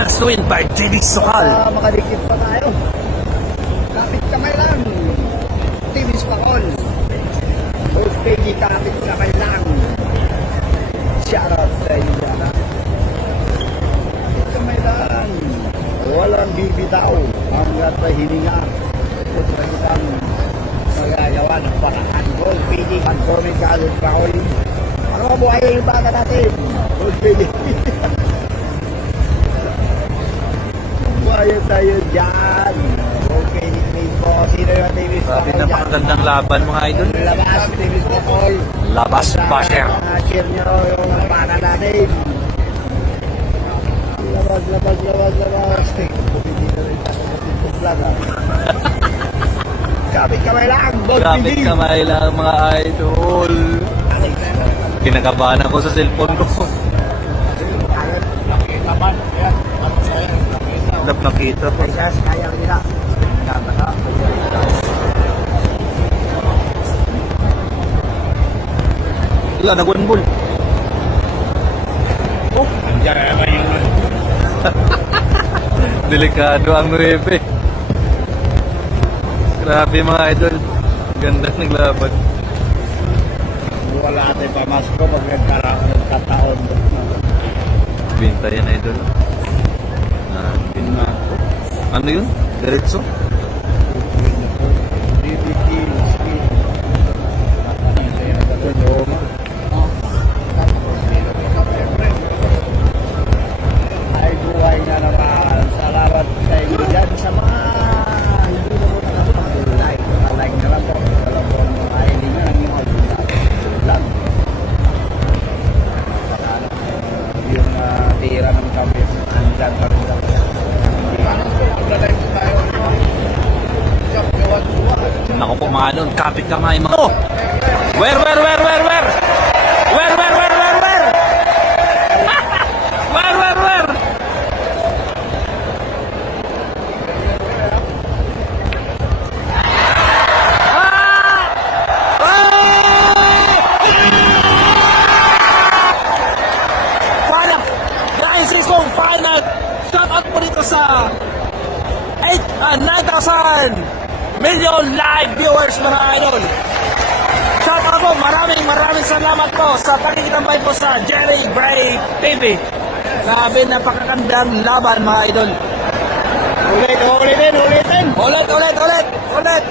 chance to win by JB Sokal. Makadikit pa tayo. Kapit kamay lang. TV Sokal. Both page kapit kamay lang. Shout out sa iyo dyan. Kapit kamay lang. Walang bibitaw hanggat sa hininga. At sa isang magagawa ng paraan. Both page Anthony Carlos Paul. Ano mabuhay yung bata natin? Both page. Buhay tayo dyan. Okay, nickname po. Sino yung TV Sokal? Grabe, napakagandang laban mga idol. Labas, TV Sokal. Labas, basher. Share nyo yung bata natin. Labas. Hindi na rin ako matutuglan. Kapit kamay lang. Grabe kamay lang mga idol. Kinakabahan ako sa cellphone ko. Nakita po. Ay, kaya nila. Wala, nag-one ball. Oh, andyan na naman yung Delikado ang 9. Grabe mga idol. Ganda naglaban. wala tayong pamasko pag nagkataon. Binta yan idol. Ano yun? Diretso? Ay, buhay na naman. Salamat sa inyo dyan sa mga hindi na po nakapag-like. Like na lang po. Alam po ang mga hilingan ng mga vlog. Yung tira ng kami. Andyan pa rin lang. Naku po mga idol. Kapit kamay mga... Oh! Where? Where? Final shout out po dito sa 9,000 million live viewers mga idol. Shout out po, maraming salamat po sa pakikitambay po sa Jerry Bray TV. Grabe, napakagandang laban mga idol. Ulitin. Ulit.